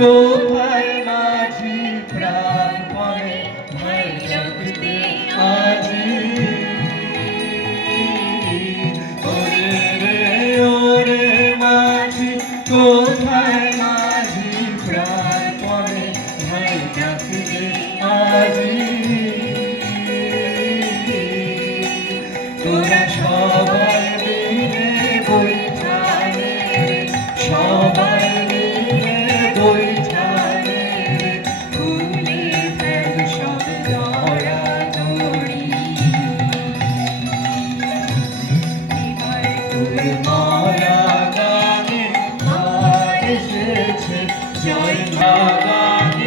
কোথায় মাঝি প্রাণপণে ভাই রাখতে আজি ওরে রে ওরে মাঝি কোথায় মাঝি প্রাণপণে ভাই রাখতে আজি তোরা সবাই মিলে বৈঠালে সবাই মিলে বৈঠালে খুলে ফেল সব জড়া জড়ি তোর মায়া গানে এসেছে জয় মা গানে